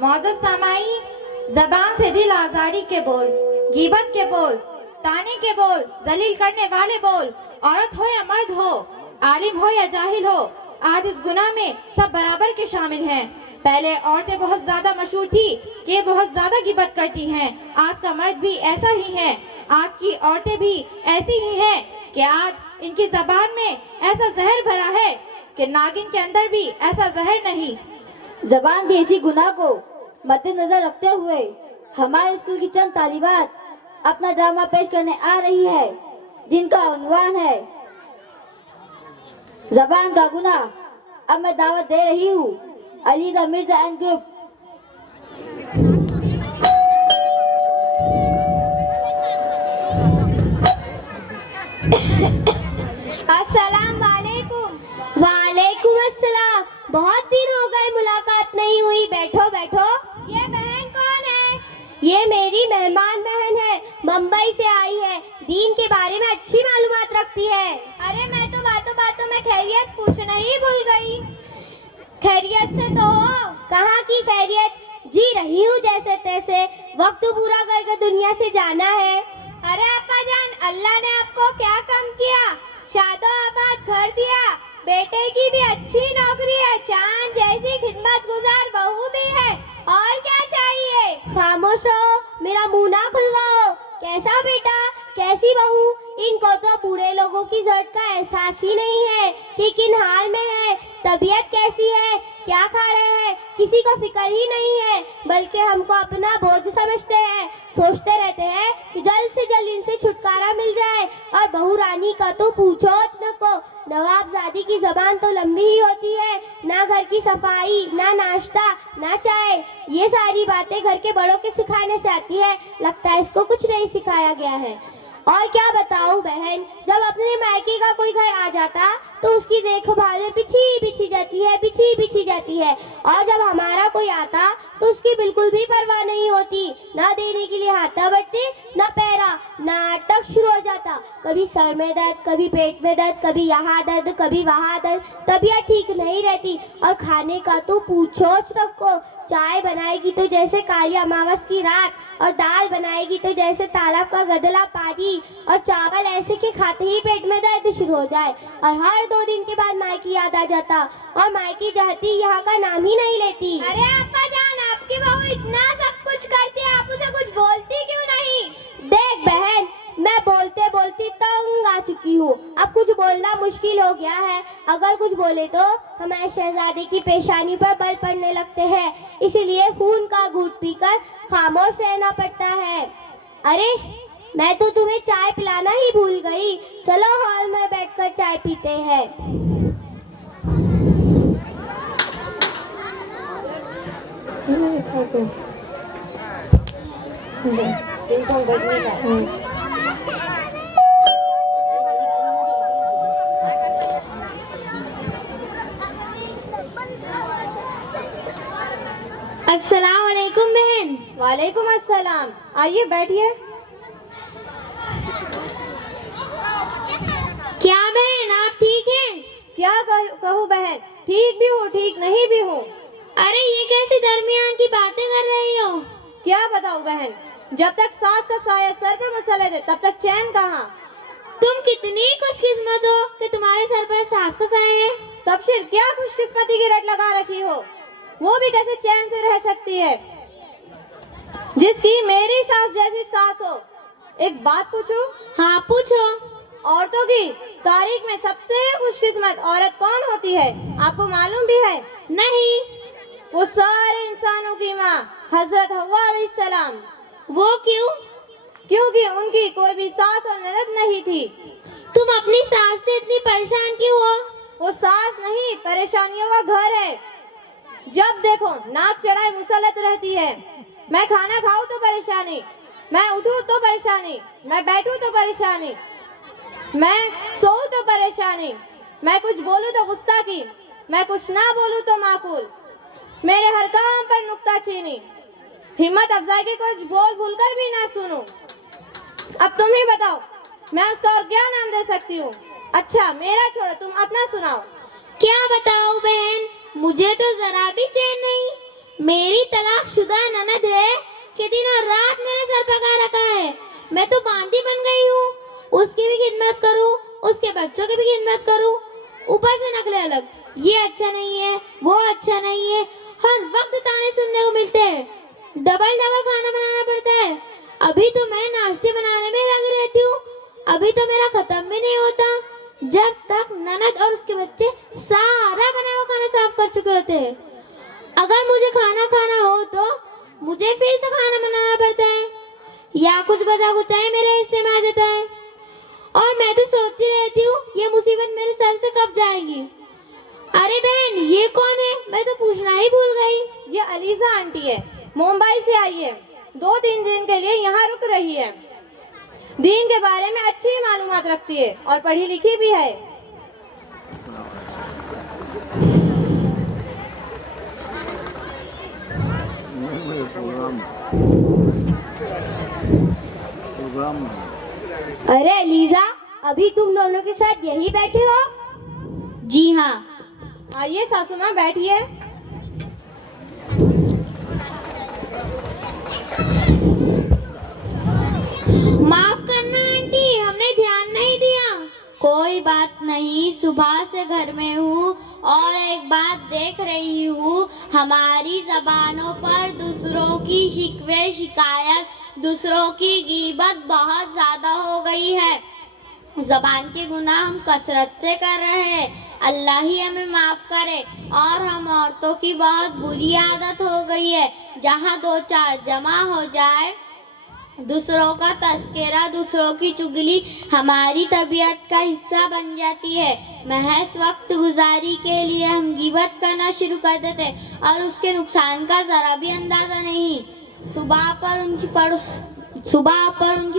मौजूद सामाई, जबान से दिल आजारी के बोल, गीबत के बोल, ताने के बोल, जलील करने वाले बोल, औरत हो या मर्द हो, आलिम हो या जाहिल हो, आज इस गुनाह में सब बराबर के शामिल हैं। पहले औरतें बहुत ज्यादा मशहूर थी कि ये बहुत ज्यादा गिबत करती हैं। आज का मर्द भी ऐसा ही है। आज की औरतें भी ऐसी ही हैं कि आज इनकी जबान में ऐसा जहर भरा है कि नागिन के अंदर भी ऐसा जहर नहीं। जबान के इसी गुनाह को मद्देनजर रखते हुए हमारे स्कूल की चंद तालिबात अपना ड्रामा पेश करने आ रही है, जिनका उन्वान है जबान का गुनाह। अब मैं दावत दे रही हूँ अलीगढ़ मिर्जा एंड ग्रुप। अस्सलाम वालेकुम। वालेकुम अस्सलाम। बहुत दिन हो गए मुलाकात नहीं हुई। बैठो बैठो। ये बहन कौन है? ये मेरी मेहमान बहन है, मुंबई से आई है। दीन के बारे में अच्छी मालूमात रखती है। अरे मैं तो बातों बातों में खैरियत पूछना ही भूल गई। खैरियत से तो हो। कहाँ की खैरियत? जी रही हूँ जैसे तैसे। वक्त पूरा करके दुनिया से जाना है। अरे अप्पा जान, अल्लाह ने आपको क्या कम किया? शादो आबाद घर दिया, बेटे की भी अच्छी नौकरी है, चांद जैसी खिदमत गुजार बहू भी है, और क्या चाहिए? खामोश हो, मेरा मुंह ना खुलवाओ। कैसा बेटा, कैसी बहू? इनको तो बूढ़े लोगों की जरूरत का एहसास ही नहीं है कि किन हाल में है, तबीयत कैसी है, क्या खा रहे हैं, किसी को फिक्र ही नहीं है, बल्कि हमको अपना बोझ समझते हैं। सोचते रहते हैं कि जल्द से जल्द इनसे छुटकारा मिल जाए। और बहू रानी का तो पूछो न को। नवाबजादी की जबान तो लंबी ही होती है। ना घर की सफाई, ना नाश्ता, ना चाय, ये सारी बातें घर के बड़ों के सिखाने से आती है। लगता है इसको कुछ नहीं सिखाया गया है। और क्या बताऊं बहन, जब अपने मायके का कोई घर आ जाता तो उसकी देखभाल में बिछी बिछी जाती है। और जब हमारा कोई आता तो उसकी बिल्कुल भी परवाह नहीं होती। ना देने के लिए हाथा बढ़ते, ना पैरा। नाटक शुरू हो जाता। कभी सर में दर्द, कभी पेट में दर्द, कभी यहाँ दर्द, कभी वहाँ दर्द। तबीयत ठीक नहीं रहती। और खाने का तो पूछो रखो। चाय बनाएगी तो जैसे काली अमावस की रात, और दाल बनाएगी तो जैसे तालाब का गदला पानी, और चावल ऐसे कि खाते ही पेट में दर्द शुरू हो जाए। और हर 2 दिन के बाद मायकी याद आ जाता, और मायकी जाती यहाँ का नाम ही नहीं लेती। अरे अप्पा जान, आपकी बहू इतना सब कुछ करती है, आप उसे कुछ बोलती क्यों नहीं? देख बहन, मैं बोलते बोलती तंग आ चुकी हूँ। अब कुछ बोलना मुश्किल हो गया है। अगर कुछ बोले तो हमारे शहजादे की पेशानी पर बल पड़ने लगते हैं, इसीलिए खून का घूंट पीकर खामोश रहना पड़ता है। अरे मैं तो तुम्हें चाय पिलाना ही भूल गई। चलो हॉल में बैठकर चाय पीते हैं। अस्सलाम वालेकुम बहन। वालेकुम अस्सलाम। आइए बैठिए। क्या बहन, आप ठीक हैं? क्या कहूँ बहन, ठीक भी हूँ, ठीक नहीं भी हूँ। अरे ये कैसी दरमियान की बातें कर रही हो? क्या बताऊँ बहन, जब तक सास का साया सर पर मसले दे तब तक चैन कहाँ। तुम कितनी खुशकिस्मत हो कि तुम्हारे सर पर सास का साया है। तब फिर क्या खुशकिस्मती की रट लगा रखी हो? वो भी कैसे चैन से रह सकती है जिसकी मेरी सास जैसी सास हो। एक बात पूछूं? हाँ पूछो। औरतों की तारीख में सबसे खुशकिस्मत औरत कौन होती है, आपको मालूम भी है? नहीं। वो सारे इंसानों की माँ हजरत हव्वा अलैहिस्सलाम। वो क्यों? क्योंकि उनकी कोई भी सास और ननद नहीं थी। तुम अपनी सास से इतनी परेशान क्यों हो? वो सास नहीं, परेशानियों का घर है। जब देखो नाक चढ़ाए मुसलत रहती है। मैं खाना खाऊं तो परेशानी, मैं उठूं तो परेशानी, मैं बैठूं तो परेशानी, मैं सोऊं तो परेशानी, मैं कुछ बोलूं तो गुस्ताखी, मैं कुछ ना बोलूं तो माकूल। मेरे हर काम पर नुक्ताचीनी। हिम्मत अफजाई के कुछ बोल भूलकर भी ना सुनूं। अब तुम ही बताओ, मैं उसका और क्या नाम दे सकती हूँ? अच्छा मेरा छोड़ो, तुम अपना सुनाओ। क्या बताऊं बहन, मुझे तो जरा भी चैन नहीं। मेरी तलाकशुदा ननद है कि दिन और रात मेरे सर पका रखा है। मैं तो बांदी बन गई हूँ, उसकी भी खिदमत करूँ, उसके बच्चों की भी खिदमत करूँ, ऊपर से नकले अलग, ये अच्छा नहीं है, वो अच्छा नहीं है, हर वक्त ताने सुनने को मिलते हैं, डबल डबल खाना बनाना पड़ता है। अभी तो मैं नाश्ते बनाने में लग रहती हूँ, अभी तो मेरा खत्म भी नहीं होता जब तक ननद और उसके बच्चे सारा बना हुआ खाना साफ कर चुके होते हैं। अगर मुझे खाना खाना हो तो मुझे फिर से खाना बनाना पड़ता है या कुछ बचा कुछ है मेरे हिस्से में आ जाता है, और मैं तो सोचती रहती हूँ ये मुसीबत मेरे सर से कब जाएगी। अरे बहन, ये कौन है? मैं तो पूछना ही भूल गई। ये अलीजा आंटी है, मुंबई से आई है, 2-3 दिन के लिए यहाँ रुक रही है। दीन के बारे में अच्छी मालूमात रखती है और पढ़ी लिखी भी है। अरे अलीजा, अभी तुम दोनों के साथ यही बैठे हो? जी हाँ। आइए सासू माँ, बैठिए। माफ करना आंटी, हमने ध्यान नहीं दिया। कोई बात नहीं, सुबह से घर में हूँ और एक बात देख रही हूँ, हमारी जबानों पर दूसरों की शिकवे शिकायत, दूसरों की गीबत बहुत ज्यादा हो गई है। जबान के गुनाह हम कसरत से कर रहे हैं, अल्लाह ही हमें माफ करे। और हम औरतों की बहुत बुरी आदत हो गई है, जहाँ 2-4 जमा हो जाए, दूसरों का तस्करा, दूसरों की चुगली हमारी तबीयत का हिस्सा बन जाती है। महज वक्त गुजारी के लिए हम गिबत करना शुरू कर देते और उसके नुकसान का जरा भी अंदाजा नहीं। सुबह पर उनकी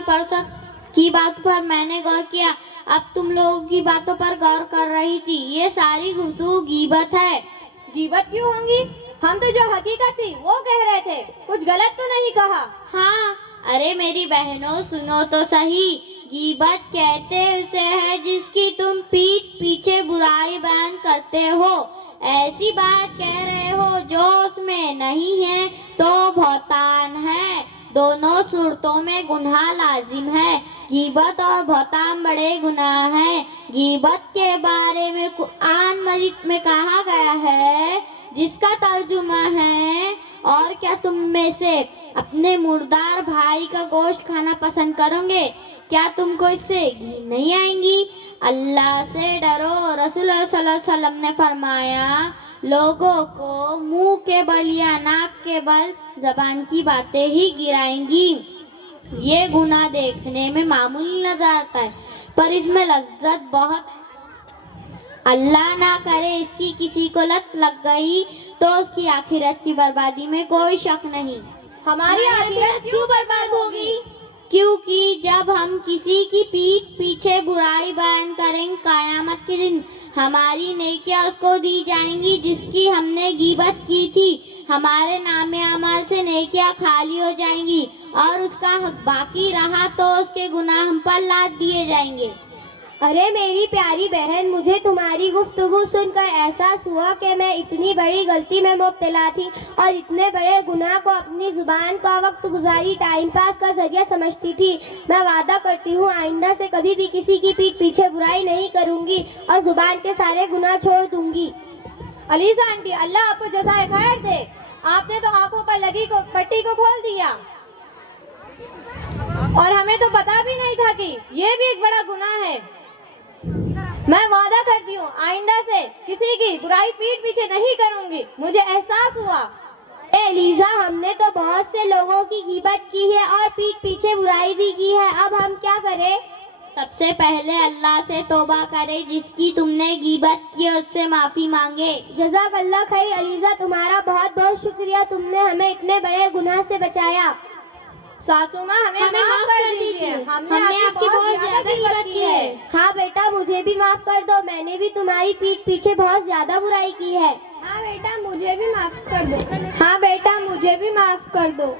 पड़ोस की बात पर मैंने गौर किया, अब तुम लोगों की बातों पर गौर कर रही थी। ये सारी गुफ्तगू गीबत है। गीबत क्यों होंगी? हम तो जो हकीकत थी वो कह रहे थे, कुछ गलत तो नहीं कहा। हाँ, अरे मेरी बहनों सुनो तो सही, गीबत कहते उसे है जिसकी तुम पीठ पीछे बुराई बयान करते हो। ऐसी बात कह रहे हो जो उसमें नहीं है तो बहतान है। दोनों सूरतों में गुनाह लाजिम है। गीबत और बहतान बड़े गुनाह हैं। गीबत के बारे में कुरान मजीद में कहा गया है, जिसका तर्जुमा है, और क्या तुम में से अपने मुर्दार भाई का गोश्त खाना पसंद करोगे? क्या तुमको इससे घिन नहीं आएंगी? अल्लाह से डरो। रसूल सल्लल्लाहु अलैहि वसल्लम ने फरमाया, लोगों को मुंह के बल या नाक के बल जबान की बातें ही गिराएंगी। ये गुनाह देखने में मामूली नजर आता है, पर इसमें लज्जत बहुत है। अल्लाह ना करे इसकी किसी को लत लग गई तो उसकी आखिरत की बर्बादी में कोई शक नहीं। हमारी आखिरत क्यों बर्बाद होगी? क्योंकि जब हम किसी की पीठ पीछे बुराई बयान करेंगे, कयामत के दिन हमारी नेकियां उसको दी जाएंगी जिसकी हमने गीबत की थी। हमारे नामे अमाल से नेकियां खाली हो जाएंगी और उसका हक बाकी रहा तो उसके गुनाह हम पर लाद दिए जाएंगे। अरे मेरी प्यारी बहन, मुझे तुम्हारी गुफ्तगू सुनकर एहसास हुआ कि मैं इतनी बड़ी गलती में मुब्तला थी और इतने बड़े गुनाह को अपनी जुबान का वक्त गुजारी टाइम पास का जरिया समझती थी। मैं वादा करती हूँ आइंदा से कभी भी किसी की पीठ पीछे बुराई नहीं करूँगी और जुबान के सारे गुनाह छोड़ दूंगी। अलीजा आंटी, अल्लाह आपको जज़ाए खैर दे। आपने तो आंखों पर लगी पट्टी को खोल दिया, और हमें तो पता भी नहीं था कि ये भी एक बड़ा गुनाह है। मैं वादा करती हूँ आइंदा से किसी की बुराई पीठ पीछे नहीं करूँगी। मुझे एहसास हुआ। लीजा, हमने तो बहुत से लोगों की गीबत की है और पीठ पीछे बुराई भी की है, अब हम क्या करें? सबसे पहले अल्लाह से तौबा करे, जिसकी तुमने गीबत की उससे माफी मांगे। जज़ाकल्लाह खैर। अलीजा, तुम्हारा बहुत बहुत शुक्रिया, तुमने हमें इतने बड़े गुनाह से बचाया। सासू माँ, हमें माफ कर दीजिए। हमने आपकी बहुत ज्यादा गीबत की है। हाँ बेटा, मुझे भी माफ कर दो, मैंने भी तुम्हारी पीठ पीछे बहुत ज्यादा बुराई की है। हाँ बेटा, मुझे भी माफ कर दो। हाँ बेटा, मुझे भी माफ कर दो।